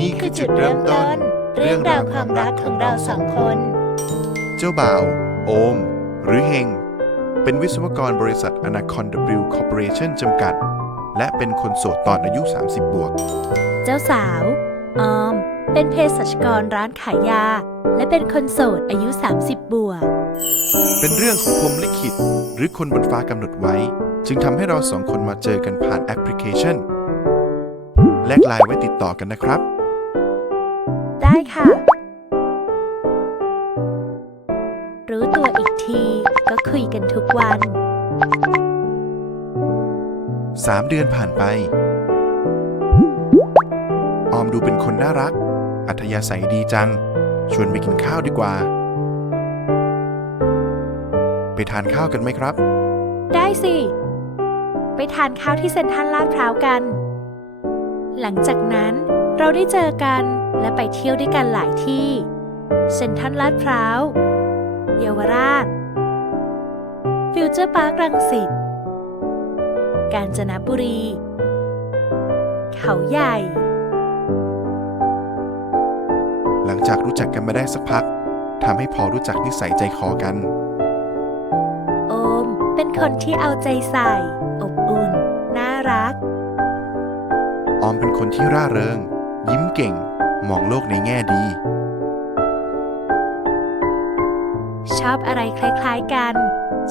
นี่คือจุดเริ่มต้น เรื่องราวความรักของเราสองคน เจ้าบ่าว โอม หรือเฮง เป็นวิศวกรบริษัท Anaconda Brew Corporation จำกัด และเป็นคนโสดตอนอายุ 30 บวก เจ้าสาว ออม เป็นเภสัชกรร้านขายยา และเป็นคนโสดอายุ 30 บวก เป็นเรื่องของพรหมลิขิต หรือคนบนฟ้ากำหนดไว้ จึงทำให้เราสองคนมาเจอกันผ่านแอปพลิเคชัน แลกไลน์ไว้ติดต่อกันนะครับ ได้ค่ะ รู้ตัวอีกทีก็คุยกันทุกวัน3เดือนผ่านไป ออมดูเป็นคนน่ารัก อัธยาศัยดีจัง ชวนไปกินข้าวดีกว่า ไปทานข้าวกันไหมครับ ได้สิ ไปทานข้าวที่เซ็นทรัลลาดพร้าวกัน หลังจากนั้นเราได้เจอกัน และไปเที่ยวด้วยกันหลายที่ เซ็นทรัลลาดพร้าว เยาวราช ฟิวเจอร์พาร์ครังสิต กาญจนบุรี เขาใหญ่ หลังจากรู้จักกันมาได้สักพักทำให้พอรู้จักนิสัยใจคอกัน โอมเป็นคนที่เอาใจใส่ อบอุ่น น่ารัก ออมเป็นคนที่ร่าเริง ยิ้มเก่ง มองโลกในแง่ดี ชอบอะไรคล้าย ๆกัน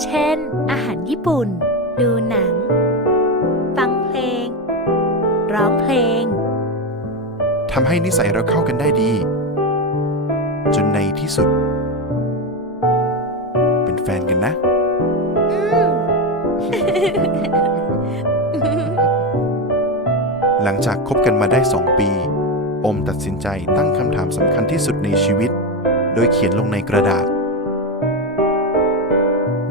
เช่น อาหารญี่ปุ่น ดูหนัง ฟังเพลง ร้องเพลง ทำให้นิสัยเราเข้ากันได้ดี จนในที่สุด เป็นแฟนกันนะ หลังจากคบกันมาได้สองปี อมตัดสินใจตั้งคำถามสำคัญที่สุดในชีวิต โดยเขียนลงในกระดาษ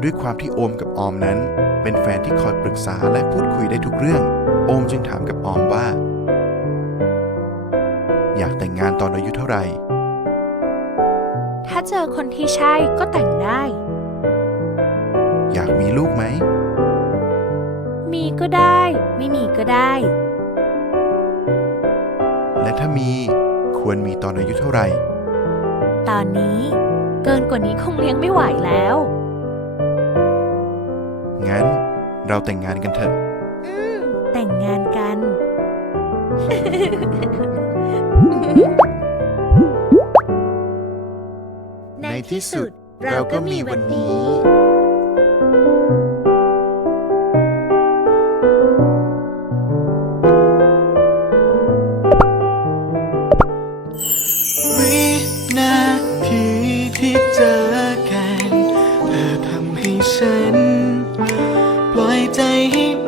ด้วยความที่โอมกับออมนั้น เป็นแฟนที่คอยปรึกษาและพูดคุยได้ทุกเรื่อง โอมจึงถามกับออมว่า อยากแต่งงานตอนอายุเท่าไหร่ ถ้าเจอคนที่ใช่ก็แต่งได้ อยากมีลูกไหม มีก็ได้ ไม่มีก็ได้ และถ้ามี ควรมีตอนอายุเท่าไหร่ ตอนนี้ เกินกว่านี้คงเลี้ยงไม่ไหวแล้ว งั้นเราแต่งงานกันเถอะ อืม แต่งงานกัน ในที่สุดเราก็มีวันนี้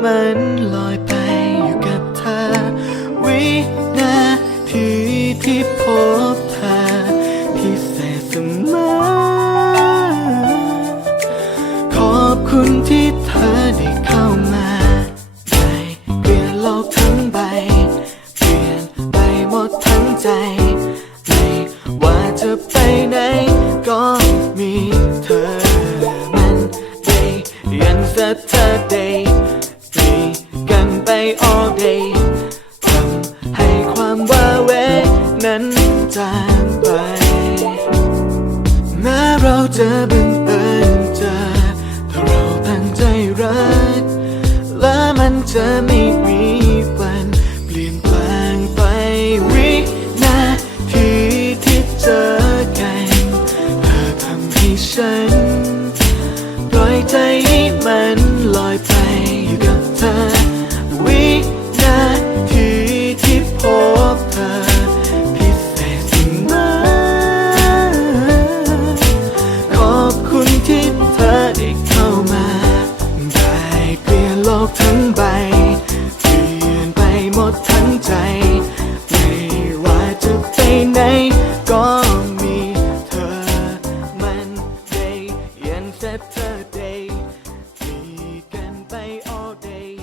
มันลอยไปอยู่กับเธอ วินาทีที่พบ จะบังเอิญเจอถ้าเราตั้งใจรัก และมันจะไม่มี day